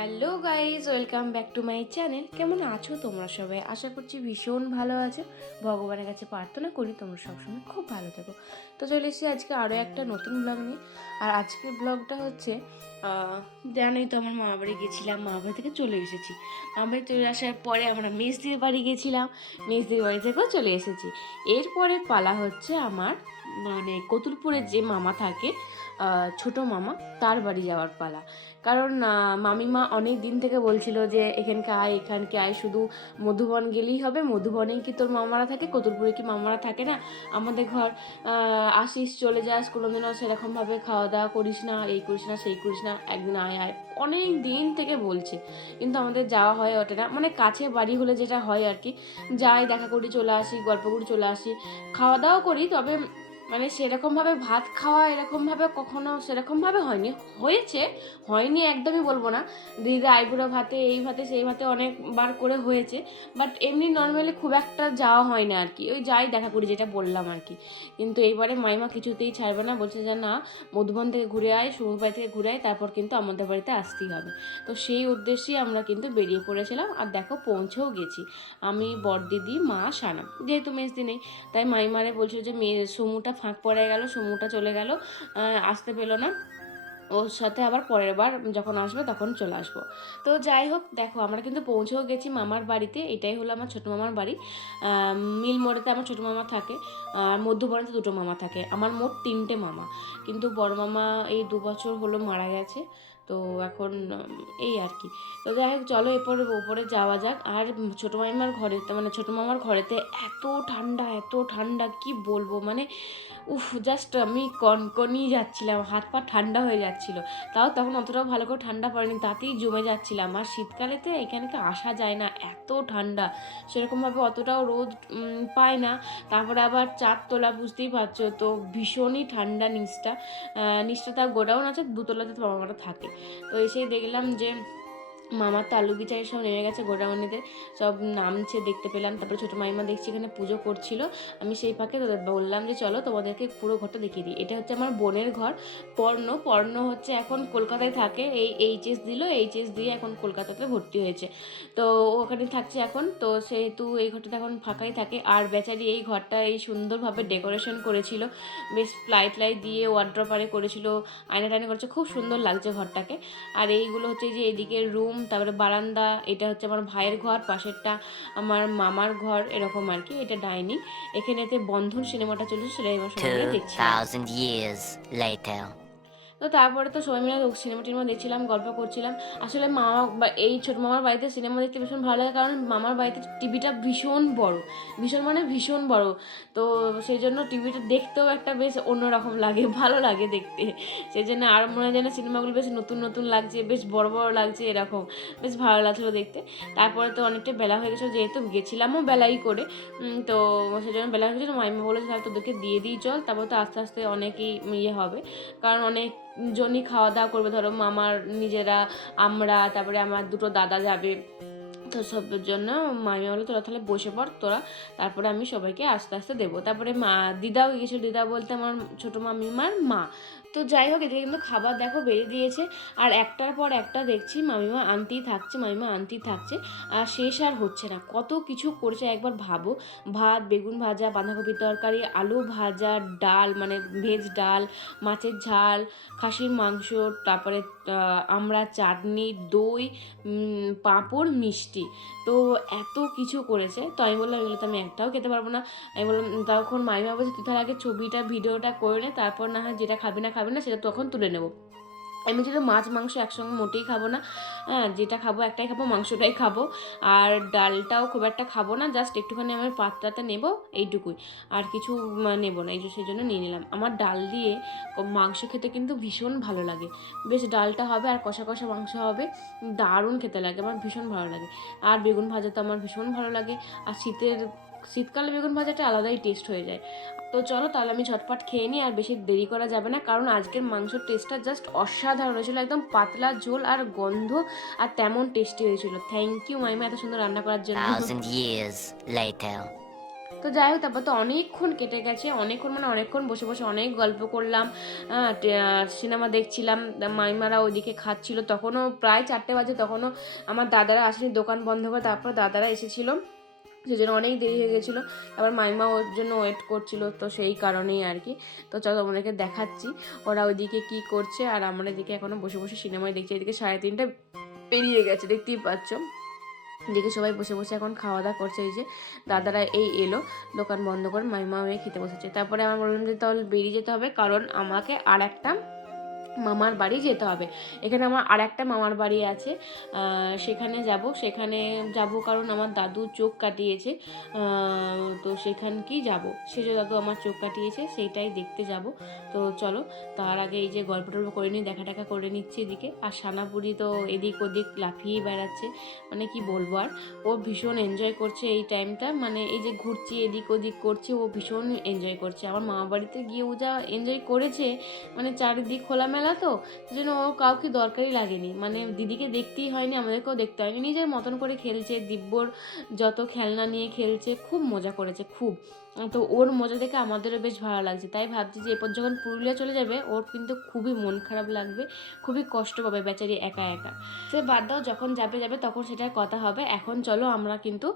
Hello guys welcome back to my channel. কেমন আছো তোমরা সবাই? আশা করছি ভীষণ ভালো আছো। ভগবানের কাছে প্রার্থনা করি তোমরা সবসময় খুব ভালো থাকো। তো চলে এসেছি আজকে আরও একটা নতুন ব্লগ নিয়ে। আর আজকের ব্লগটা হচ্ছে জানোই তো আমার মামা বাড়ি গেছিলাম মামা বাড়ি থেকে চলে এসেছি। মামা বাড়ি চলে আসার পরে আমরা মেজদির বাড়ি গেছিলাম। মেজদির বাড়ি থেকেও চলে এসেছি। এরপরে পালা হচ্ছে আমার মানে কতুলপুরের যে মামা থাকে ছোট মামা তার বাড়ি যাওয়ার পালা। কারণ মামিমা অনেক দিন থেকে বলছিল যে এখানকে আয় এখানকে আয় শুধু মধুবন গেলেই হবে মধুবনেই কি তোর মামারা থাকে কতুলপুরে কি মামারা থাকে না? আমাদের ঘর আসিস চলে যাস কোনোদিনও সেরকমভাবে খাওয়া দাওয়া করিস না এই করিস না সেই করিস না একদিন আয় আয়। অনেক দিন থেকে বলছে কিন্তু আমাদের যাওয়া হয় ওঠে না। মানে কাছে বাড়ি হলে যেটা হয় আর কি যাই দেখা করি চলে আসি গল্প করি চলে আসি। খাওয়া দাওয়া করি তবে মানে সেরকমভাবে ভাত খাওয়া এরকমভাবে কখনো সেরকমভাবে হয়নি, হয়েছে, হয়নি একদমই বলব না। দিদি আইবুড়ো ভাতে, এই ভাতে, সেই ভাতে অনেকবার করে হয়েছে বাট এমনি নর্মালি খুব একটা যাওয়া হয় না আর কি। ওই যাই দেখা করি, যেটা বললাম আর কি। কিন্তু এইবারে মাইমা কিছুতেই ছাড়বে না, বলছে যে, না, মধুবন থেকে ঘুরে আয় সমুদ্র বাড়ি থেকে ঘুরে আয়, তারপর কিন্তু আমাদের বাড়িতে আসতেই হবে। তো সেই উদ্দেশ্যেই আমরা কিন্তু বেরিয়ে পড়েছিলাম, আর দেখো পৌঁছেও গেছি। আমি বড়দিদি, মা সানা যেহেতু মেজদি নেই, তাই মাইমারে বলছিল যে, মেয়ে, সমুটা ফাঁক পড়ে গেল, সমুটা চলে গেল আসতে পেল না। ওর সাথে আবার পরের বার যখন আসবে তখন চলে আসব। তো যাই হোক, দেখো আমরা কিন্তু পৌঁছেও গেছি মামার বাড়িতে, এটাই হলো আমার ছোটো মামার বাড়ি। মিল মোড়েতে আমার ছোটো মামা থাকে, আর মধ্যবর্ণতে দুটো মামা থাকে, আমার মোট তিনটে মামা। কিন্তু বড় মামা এই দু বছর হলো মারা গেছে তো এখন এই আর কি। তো যাই হোক, চলো এরপরে ওপরে যাওয়া যাক। আর ছোটো মামার ঘরেতে মানে ছোটো মামার ঘরেতে এত ঠান্ডা এত ঠান্ডা, কি বলব? মানে উফ জাস্ট আমি কনকনি যাচ্ছিলাম, হাত পা ঠান্ডা হয়ে যাচ্ছিল। তাও তখন অতটাও ভালো করে ঠান্ডা পড়েনি, তাতেই জমে যাচ্ছিলাম। আর শীতকালেতে এখানকে আসা যায় না, এত ঠান্ডা। সেরকমভাবে অতটাও রোদ পায় না। তারপরে আবার চার তোলা, বুঝতেই পারছ? তো ভীষণই ঠান্ডা নিচটা। নিচটা তার গোডাউন আছে, দুতলাতে তো মামাটা থাকে। তো এসে দেখলাম যে মামার তো আলু বিচারি সব নেমে গেছে গোডাউনিতে সব নামছে, দেখতে পেলাম। তারপরে ছোটো মাইমা দেখছি এখানে পুজো করছিল। আমি সেই ফাঁকে বললাম যে, চলো তোমাদেরকে পুরো ঘরটা দেখিয়ে দিই। এটা হচ্ছে আমার বোনের ঘর, পর্ণ। পর্ণ হচ্ছে এখন কলকাতায় থাকে, এই এইচএস দিল এইচএস দিয়ে এখন কলকাতাতে ভর্তি হয়েছে। তো ওখানে থাকছে এখন, তো সেহেতু এই ঘরটা এখন ফাঁকাই থাকে। আর বেচারি এই ঘরটা এই সুন্দরভাবে ডেকোরেশন করেছিল, বেশ লাইট লাইট দিয়ে ওয়ার্ড্রপারে করেছিল, আয়না টায়না করেছে, খুব সুন্দর লাগছে ঘরটাকে। আর এইগুলো হচ্ছে যে এদিকে রুম তারপরে বারান্দা, এটা হচ্ছে আমার ভাইয়ের ঘর, পাশেরটা আমার মামার ঘর, এরকম আর কি, এটা ডাইনিং এখানেতে বন্ধন সিনেমাটা চলছে সেটাই আমার সঙ্গে দেখছি 2000 years later. তো তারপরে তো সবাই মিলে সিনেমা টিনেমা দেখছিলাম, গল্প করছিলাম। আসলে মামা বা এই ছোট মামার বাড়িতে সিনেমা দেখতে ভীষণ ভালো লাগে, কারণ মামার বাড়িতে টিভিটা ভীষণ বড়। ভীষণ মানে ভীষণ বড়। তো সেই জন্য টিভিটা দেখতেও একটা বেশ অন্যরকম লাগে, ভালো লাগে দেখতে। সেই জন্য আর মনে হয় যেন সিনেমাগুলো বেশ নতুন নতুন লাগছে, বেশ বড় বড় লাগছে এরকম। বেশ ভালো লাগছিল দেখতে। তারপরে তো অনেকটা বেলা হয়ে গেছিল, যেহেতু গেছিলামও বেলাই করে। তো সেই জন্য বেলা হয়ে গেছিল, মাইমা বলেছে, তাহলে তোদেরকে দিয়ে দিই, চল। তারপর তো আস্তে আস্তে অনেকেই ইয়ে হবে। কারণ অনেক জনই খাওয়া দাওয়া করবে। ধরো মামার নিজেরা, আমরা, তারপরে আমার দুটো দাদা যাবে। তো সব জন্য মামি বলে, তোরা তাহলে বসে পড়, তোরা, তারপরে আমি সবাইকে আস্তে আস্তে দেবো। তারপরে মা, দিদাও গিয়েছিল, দিদা বলতে আমার ছোটো মামিমার মা। তো যাই হোক, এদিকে কিন্তু খাবার দেখো বেরিয়ে দিয়েছে। আর একটার পর একটা দেখছি মামিমা আনতেই থাকছে, মামিমা আনতেই থাকছে। আর শেষ আর হচ্ছে না। কত কিছু করেছে একবার ভাবো। ভাত, বেগুন ভাজা, বাঁধাকপির তরকারি, আলু ভাজা, ডাল মানে ভেজ ডাল, মাছের ঝাল, খাসির মাংস, তারপরে আমরা চাটনি, দই পাঁপড়, মিষ্টি। তো এত কিছু করেছে। তো আমি বললাম, এগুলো তো আমি একটাও খেতে পারব না। আমি বললাম তখন মাইমা বলছে, তুই তাহলে আগে ছবিটা, ভিডিওটা করে নে। তারপর না হয় যেটা খাবি না খাবি না, সেটা তখন তুলে নেব। আমি যেটা মাছ, মাংস একসঙ্গে মোটেই খাব না হ্যাঁ যেটা খাব একটাই খাব, মাংসটাই খাব। আর ডালটাও খুব একটা খাব না জাস্ট একটুখানি আমার পাত্রাতে নেব এইটুকুই। আর কিছু নেব না, এই সেই জন্য নিয়ে নিলাম। আমার ডাল দিয়ে মাংস খেতে কিন্তু ভীষণ ভালো লাগে। বেশ ডালটা হবে আর কষা কষা মাংস হবে, দারুণ খেতে লাগে, আমার ভীষণ ভালো লাগে। আর বেগুন ভাজা তো আমার ভীষণ ভালো লাগে। আর শীতের শীতকালে বেগুন ভাজাটা আলাদাই টেস্ট হয়ে যায়। তো চলো তাহলে আমি ঝটপট খেয়ে নিই আর বেশি দেরি করা যাবে না কারণ আজকের মাংসর টেস্টটা জাস্ট অসাধারণ হয়েছিল একদম পাতলা ঝোল আর গন্ধ আর তেমন টেস্টি হয়েছিল। থ্যাংক ইউ মাইমা এত সুন্দর রান্না করার জন্য. তো যাই হোক তারপর তো অনেকক্ষণ কেটে গেছে অনেকক্ষণ মানে অনেকক্ষণ বসে বসে অনেক গল্প করলাম সিনেমা দেখছিলাম মাইমারা ওইদিকে খাচ্ছিল তখনও প্রায় চারটে বাজে তখনও আমার দাদারা আসেনি দোকান বন্ধ করে তারপর দাদারা এসেছিল। সেজন্য অনেক দেরি হয়ে গেছিল। আবার মাইমা ওর জন্য ওয়েট করছিল, তো সেই কারণেই আর কি। তো চলো তোমাদেরকে দেখাচ্ছি, ওরা ওইদিকে কি করছে। আর আমরা এদিকে এখনও বসে বসে সিনেমায় দেখছি। এদিকে সাড়ে তিনটা পেরিয়ে গেছে, দেখতেই পাচ্ছ। দেখে সবাই বসে বসে এখন খাওয়া দাওয়া করছে। এই যে দাদারা এই এলো, দোকান বন্ধ করে মাইমা হয়ে খেতে বসেছে। তারপরে আমার বললাম যে তাহলে বেরিয়ে যেতে হবে, কারণ আমাকে আর একটা মামার বাড়ি যেতে হবে। এখানে আমার আর একটা মামার বাড়ি আছে। সেখানে যাব। সেখানে যাব কারণ আমার দাদু চোখ কাটিয়েছে। তো সেখানকেই যাব? সে যে দাদু আমার চোখ কাটিয়েছে, সেইটাই দেখতে যাব। তো চলো, তার আগে এই যে গল্প টল্প করে নিই, দেখা টাকা করে নিচ্ছি এদিকে। আর সানাপুরি তো এদিক ওদিক লাফিয়ে বেড়াচ্ছে। মানে কি বলব আর? ও ভীষণ এনজয় করছে এই টাইমটা মানে এই যে ঘুরছি, এদিক ওদিক করছে, ও ভীষণ এনজয় করছে। আমার মামা বাড়িতে গিয়ে ও যা এনজয় করেছে মানে চারিদিক খোলামেলা তো? সেজন্য ও কাউকে দরকারই লাগেনি। মানে দিদিকে দেখতেই হয়নি, আমাদেরকেও দেখতে হয়নি। নিজের মতন করে খেলছে, দিব্যর যত খেলনা নিয়ে খেলছে, খুব মজা করেছে, খুব। তো ওর মজা দেখে আমাদেরও বেশ ভালো লাগছে। তাই ভাবছি যে এরপর যখন পুরুলিয়া চলে যাবে, ওর কিন্তু খুবই মন খারাপ লাগবে, খুবই কষ্ট পাবে বেচারি একা একা। সে বাদ দাও, যখন যাবে যাবে তখন সেটার কথা হবে। এখন চলো আমরা কিন্তু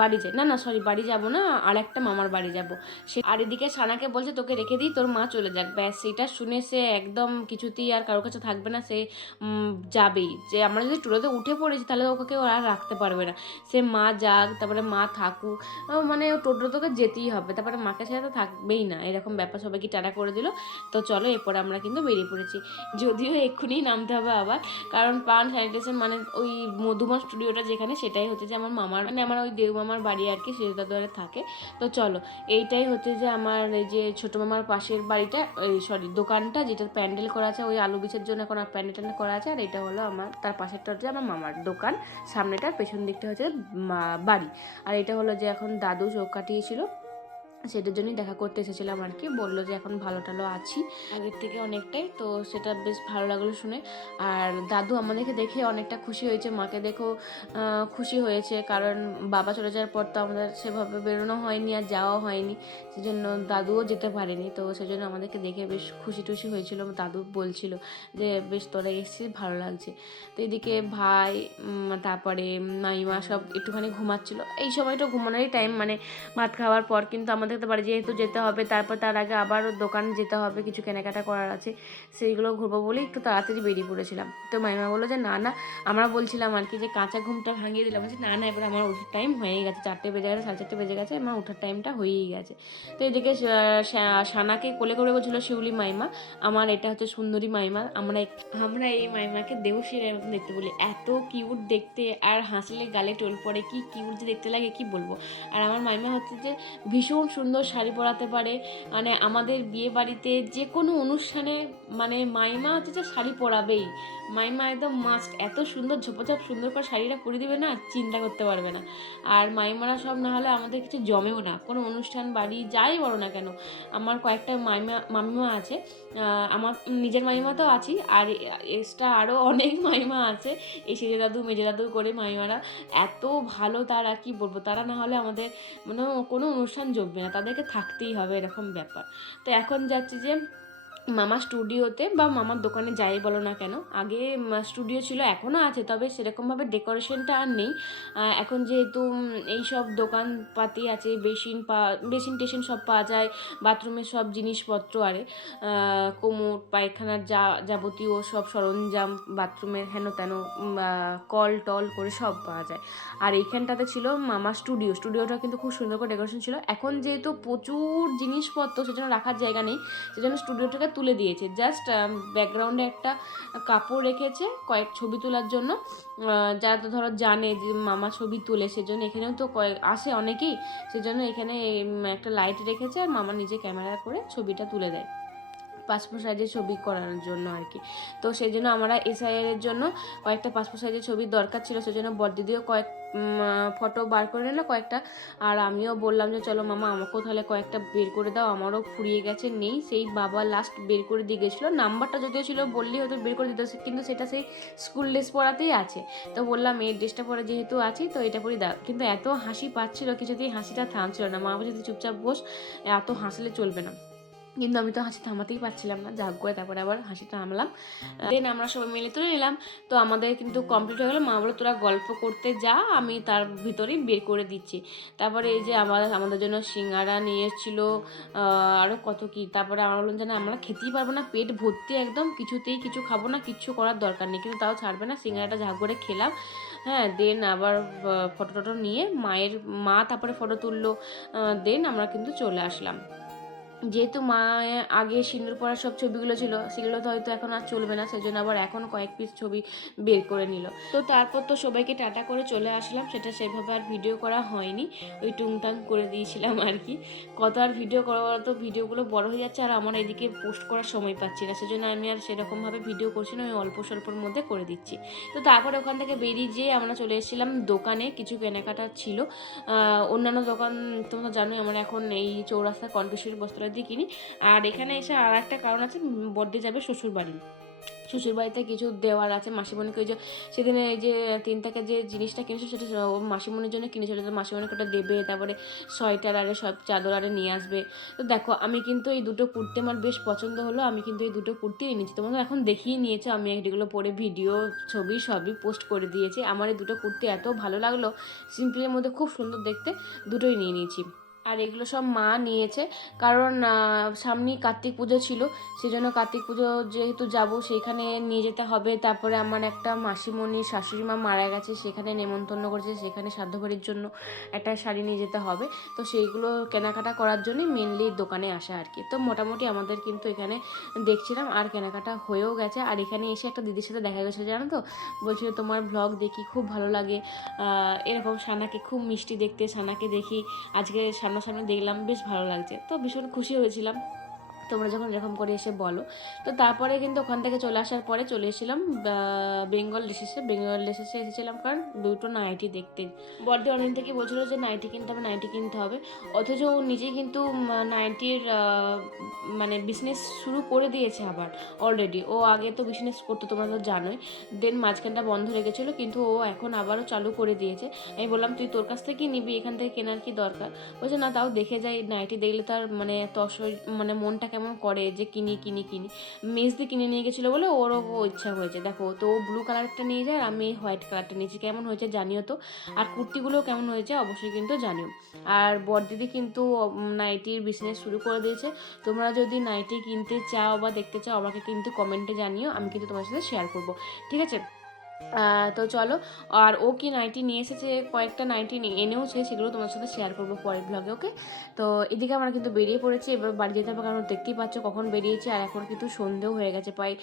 বাড়ি যাই। না না সরি বাড়ি যাব না আর একটা মামার বাড়ি যাব। সে আর এদিকে সানাকে বলছে, তোকে রেখে দিই, তোর মা চলে যাক। ব্যাস, সেটা শুনে সে একদম কিছুতেই আর কারোর কাছে থাকবে না। সে যাবেই। যে আমরা যদি টুলোতে উঠে পড়েছি, তাহলে ওকে আর রাখতে পারবে না। সে মা যাক, তারপরে মা থাকুক। মানে টোটো তোকে যেতেই হবে। তারপরে মাকে ছেড়ে তো থাকবেই না। এরকম ব্যাপার সবাইকে টাটা করে দিল। তো চলো, এরপরে আমরা কিন্তু বেরিয়ে পড়েছি। যদিও এক্ষুনি নামতে হবে আবার। কারণ পান স্যানিটেশন মানে ওই মধুমা স্টুডিওটা যেখানে, সেটাই হচ্ছে যে আমার মামার মানে আমার ওই দেউ মামার বাড়ি আর কি সেটাদারে থাকে। তো চলো, এইটাই হচ্ছে যে আমার এই যে ছোটো মামার পাশের বাড়িটা, এই সরি, দোকানটা যেটা প্যান্ডেল করা আছে, ওই আলু বিছের জন্য এখন আর প্যান্ডেল ট্যান্ডেল করা আছে, আর এটা হলো আমার, তার পাশেরটা হচ্ছে আমার মামার দোকান। সামনেটার পেছন দিকটা হচ্ছে বাড়ি। আর এটা হলো যে এখন দাদু চোখ কাটিয়েছিল সেটার জন্যই দেখা করতে এসেছিলাম আর কি। বলল যে এখন ভালো টালো আছি। আগের থেকে অনেকটাই, তো সেটা বেশ ভালো লাগল শুনে। আর দাদু আমাদেরকে দেখে অনেকটা খুশি হয়েছে। মাকে দেখেও খুশি হয়েছে। কারণ বাবা চলে যাওয়ার পর তো আমাদের সেভাবে বেরোনো হয়নি আর যাওয়া হয়নি। সেজন্য দাদুও যেতে পারেনি। তো সেজন্য আমাদেরকে দেখে বেশ খুশি টুশি হয়েছিল। দাদু বলছিল যে, বেশ, তোরা এসেছিস, ভালো লাগছে। তো এদিকে ভাই তারপরে মাইমা সব একটুখানি ঘুমাচ্ছিল। এই সময়টা ঘুমানোরই টাইম মানে ভাত খাওয়ার পর কিন্তু আমাদের তো বাড়ি যেহেতু যেতে হবে, তারপর তার আগে আবার দোকান যেতে হবে, কিছু কেনাকাটা করার আছে, সেইগুলো ঘুরবো বলেই একটু তাড়াতাড়ি বেরিয়ে পড়েছিলাম। তো মাইমা বলল যে, না না। আমরা বলছিলাম আর কি যে, কাঁচা ঘুমটা ভাঙিয়ে দিলাম। বলছি, না না, এবার আমার ওঠার টাইম হয়ে গেছে, চারটে বেজে গেছে, সাড়ে চারটে বেজে গেছে, আমার ওঠার টাইমটা হয়েই গেছে। তো এদিকে সানাকে কোলে করে বলছিল, শিউলি মাইমা, আমার এটা হচ্ছে সুন্দরী মাইমা, আমরা আমরা এই মাইমাকে দেবশিরের মতন দেখতে বলি। এত কিউট দেখতে, আর হাসলে গালে টোল পড়ে, কি কিউট যে দেখতে লাগে, কি বলব? আর আমার মাইমা হচ্ছে যে, ভীষণ সুন্দর শাড়ি পরাতে পারে। মানে আমাদের বিয়ে বাড়িতে যে কোনো অনুষ্ঠানে মানে মাইমা হচ্ছে যে শাড়ি পরাবেই। মাইমা একদম মাস্ট এত সুন্দর, ঝোপাঝপ সুন্দর করে শাড়িটা পরে দিবে না চিন্তা করতে পারবে না। আর মাইমারা সব না হলে আমাদের কিছু জমেও না। কোনো অনুষ্ঠান, বাড়ি, যাই বলো না কেন, আমার কয়েকটা মাইমা মামিমা আছে আমার নিজের মাইমা তো আছি, আর এক্সট্রা আরও অনেক মাইমা আছে, এই সেজে দাদু, মেজে দাদু করে মাইমারা এত ভালো তারা, কি বলব, তারা না হলে আমাদের মানে কোনো অনুষ্ঠান জমবে না, তাদেরকে থাকতেই হবে, এরকম ব্যাপার। তো এখন যাচ্ছি যে মামা স্টুডিওতে বা মামার দোকানে যাই বলো না কেন, আগে স্টুডিও ছিল এখনও আছে, তবে সেরকমভাবে ডেকোরেশনটা আর নেই। এখন যেহেতু এই সব দোকানপাতি আছে, বেসিন পা, বেসিন টেসিন সব পাওয়া যায়, বাথরুমের সব জিনিসপত্র আরে কোমোড পায়খানার যা, যাবতীয় সব সরঞ্জাম, বাথরুমের হেন তেন কল টল করে সব পাওয়া যায়। আর এইখানটাতে ছিল মামা স্টুডিও, স্টুডিওটা কিন্তু খুব সুন্দর করে ডেকোরেশন ছিল। এখন যেহেতু প্রচুর জিনিসপত্র সেজন্য রাখার জায়গা নেই, সেজন্য স্টুডিওটাকে তুলে দিয়েছে। জাস্ট ব্যাকগ্রাউন্ডে একটা কাপড় রেখেছে, কয়েক ছবি তোলার জন্য। যারা তো ধরো জানে যে মামা ছবি তোলে সেজন্য এখানেও তো কয়েক, আসে অনেকেই। সেজন্য এখানে একটা লাইট রেখেছে আর মামা নিজে ক্যামেরা করে ছবিটা তুলে দেয়। পাসপোর্ট সাইজের ছবি করানোর জন্য আর কি তো সেই জন্য আমরা এসআইআর এর জন্য কয়েকটা পাসপোর্ট সাইজের ছবির দরকার ছিল সেই জন্য বড়দিদিও কয়েক ফটো বার করে নিল কয়েকটা। আর আমিও বললাম যে, চলো মামা, আমাকেও তাহলে কয়েকটা বের করে দাও। আমারও ফুরিয়ে গেছে, নেই। সেই বাবা লাস্ট বের করে দিয়ে গেছিল। নাম্বারটা যদিও ছিল, বললেই হয়তো বের করে দিতে কিন্তু সেটা সেই স্কুল ড্রেস পরাতেই আছে। তো বললাম, এই ড্রেসটা পরে যেহেতু আছি, তো এটা পরে দাও। কিন্তু এত হাসি পাচ্ছিল, কিছুতেই হাসিটা থামছিল না। মা বলছে চুপচাপ বস, এত হাসলে চলবে না। কিন্তু আমি তো হাসি থামাতেই পারছিলাম না। যাক করে তারপরে আবার হাসি থামলাম। দেন আমরা সবাই মিলে তুলে নিলাম। তো আমাদের কিন্তু কমপ্লিট হয়ে গেলো। মা বলো, তোরা গল্প করতে যা, আমি তার ভিতরেই বের করে দিচ্ছি। তারপরে এই যে আমার, আমাদের জন্য সিঙ্গারা নিয়ে এসেছিল আরও কত কি। তারপরে আমরা বললাম যে, না, আমরা খেতেই পারব না। পেট ভর্তি একদম। কিছুতেই কিছু খাব না। কিচ্ছু করার দরকার নেই। কিন্তু তাও ছাড়বে না। সিঙ্গারাটা ঝাঁক করে খেলাম। হ্যাঁ দেন আবার ফটো টটো নিয়ে মায়ের, মা তারপরে ফটো তুললো। দেন আমরা কিন্তু চলে আসলাম। যেহেতু মা আগে সিঁদুর পড়ার সব ছবিগুলো ছিল, সেগুলো তো হয়তো এখন আর চলবে না সেই জন্য আবার এখন কয়েক পিস ছবি বের করে নিল। তো তারপর তো সবাইকে টাটা করে চলে আসলাম, সেটা সেভাবে আর ভিডিও করা হয়নি, ওই টুংটাং করে দিয়েছিলাম আর কি। কত আর ভিডিও করা তো ভিডিওগুলো বড় হয়ে যাচ্ছে আর আমার এদিকে পোস্ট করার সময় পাচ্ছি না, সেজন্য আমি আর সেরকমভাবে ভিডিও করছি না, আমি অল্প স্বল্পর মধ্যে করে দিচ্ছি। তো তারপরে ওখান থেকে বেরিয়ে যেয়ে আমরা চলে এসেছিলাম দোকানে, কিছু কেনাকাটা ছিল। অন্যান্য দোকান তোমরা জানোই, আমরা এখন এই চৌরাস্তা কণ্ঠেশ্বরী বস্ত্রালয় দিয়ে কিনি। আর এখানে এসে আর একটা কারণ আছে বর্দে যাবে শ্বশুর বাড়ি শ্বশুর বাড়িতে কিছু দেওয়ার আছে মাসিমণিকে ওই যে সেদিন এই যে তিন টাকা যে জিনিসটা কিনেছে সেটা মাসিমণির জন্য কিনেছিল তো মাসিমণিকে ওটা দেবে তারপরে সোয়েটার আরে সব চাদর আরে নিয়ে আসবে। তো দেখো আমি কিন্তু এই দুটো কুর্তি আমার বেশ পছন্দ হলো আমি কিন্তু এই দুটো কুর্তি নিয়েছি তোমরা এখন দেখিয়ে নিয়েছো আমি এগুলো পরে ভিডিও ছবি সবই পোস্ট করে দিয়েছি। আমার এই দুটো কুর্তি এত ভালো লাগল সিম্পলের মধ্যে খুব সুন্দর দেখতে দুটোই নিয়ে নিয়েছি। আর এগুলো সব মা নিয়েছে। কারণ সামনেই কার্তিক পুজো ছিল সেই জন্য কার্তিক পুজো যেহেতু যাব সেইখানে নিয়ে যেতে হবে। তারপরে আমার একটা মাসিমণি শাশুড়ি মা মারা গেছে, সেখানে নেমন্তন্ন করেছে, সেখানে সাধ্যবাড়ির জন্য একটা শাড়ি নিয়ে যেতে হবে। তো সেইগুলো কেনাকাটা করার জন্যই মেনলি দোকানে আসা আর কি। তো মোটামুটি আমাদের কিন্তু এখানে দেখছিলাম, আর কেনাকাটা হয়েও গেছে। আর এখানে এসে একটা দিদির সাথে দেখা গেছে, জানো তো? বলছিল, তোমার ব্লগ দেখি, খুব ভালো লাগে। এরকম সানাকে খুব মিষ্টি দেখতে, সানাকে দেখি। আজকে সামনাসামনি দেখলাম বেশ ভালো লাগছে। তো ভীষণ খুশি হয়েছিলাম। তোমরা যখন এরকম করে এসে বলো। তো তারপরে কিন্তু ওখান থেকে চলে আসার পরে চলে এসেছিলাম বেঙ্গল ডিসেসে বেঙ্গল ডিসেসে এসেছিলাম কারণ দুটো নাইটি দেখতে। বর্দি অনেক থেকে বলছিল যে নাইটি কিনতে হবে, নাইটি কিনতে হবে। অথচ ও নিজেই কিন্তু নাইটির মানে বিজনেস শুরু করে দিয়েছে আবার অলরেডি ও আগে তো বিজনেস করতো, তোমরা তো জানোই। দেন মাঝখানটা বন্ধ রেখেছিলো কিন্তু ও এখন আবারও চালু করে দিয়েছে। আমি বললাম, তুই তোর কাছ থেকেই নিবি, এখান থেকে কেনার কি দরকার? বলছে, না, তাও দেখে যাই, নাইটি দেখলে তার মানে তসই মানে মনটা কেমন করে যে কিনি কিনি কিনি। মেজদি কিনে নিয়ে গেছিল বলে ওরও ইচ্ছা হয়েছে। দেখো, তো ও ব্লু কালারটা নিয়ে যায় আর আমি হোয়াইট কালারটা নিয়েছি। কেমন হয়েছে জানিও তো? আর কুর্তিগুলো কেমন হয়েছে অবশ্যই কিন্তু জানিও। আর বড়দিদি কিন্তু নাইটির বিজনেস শুরু করে দিয়েছে। তোমরা যদি নাইটি কিনতে চাও বা দেখতে চাও, আমাকে কিন্তু কমেন্টে জানিও। আমি কিন্তু তোমার সাথে শেয়ার করব। ঠিক আছে? তো চলো, আর ও কি নাইটি নিয়ে এসেছে, কয়েকটা নাইটি এনেওছে, সেগুলো তোমার সাথে শেয়ার করব পরের ব্লগে ওকে তো এদিকে আমরা কিন্তু বেরিয়ে পড়েছি, এবার বাড়ি যেতে হবে, কারণ দেখতেই পাচ্ছ কখন বেরিয়েছি, আর এখন কিন্তু সন্ধেও হয়ে গেছে, প্রায়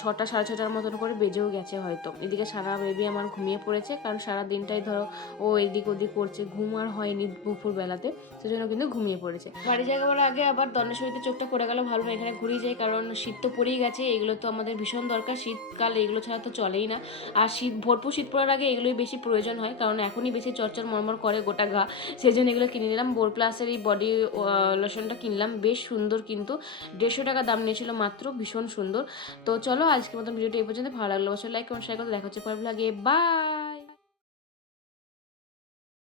ছটা, সাড়ে ছটার মতন করে বেজেও গেছে হয়তো। এদিকে সারা বেবি আমার ঘুমিয়ে পড়েছে, কারণ সারা দিনটাই ধরো ও এদিক ওদিক করছে, ঘুম আর হয়নি দুপুর বেলাতে, সেজন্য কিন্তু ঘুমিয়ে পড়েছে। বাড়ি যাওয়ার আগে আবার দণ্ডেশ্বরীতে চোখটা পড়ে গেল, ভালো এখানে ঘুরিয়ে যাই, কারণ শীত তো পড়েই গেছে, এগুলো তো আমাদের ভীষণ দরকার, শীতকাল এগুলো ছাড়া তো চলেই না। আর শীত, ভরপুর শীত পড়ার আগে এগুলোই বেশি প্রয়োজন হয়, কারণ এখনই বেশি চরচর মরমর করে গোটা গা। সেই জন্য এগুলো কিনে নিলাম। বোর প্লাসের এই বডি লোশনটা কিনলাম। বেশ সুন্দর কিন্তু। দেড়শো টাকা দাম নিয়েছিল মাত্র, ভীষণ সুন্দর। তো চলো আজকের মতন ভিডিওটি এই পর্যন্ত। ভালো লাগল অবশ্যই লাইক কমেন্ট শেয়ার করতে। দেখা হচ্ছে পরে লাগে বাই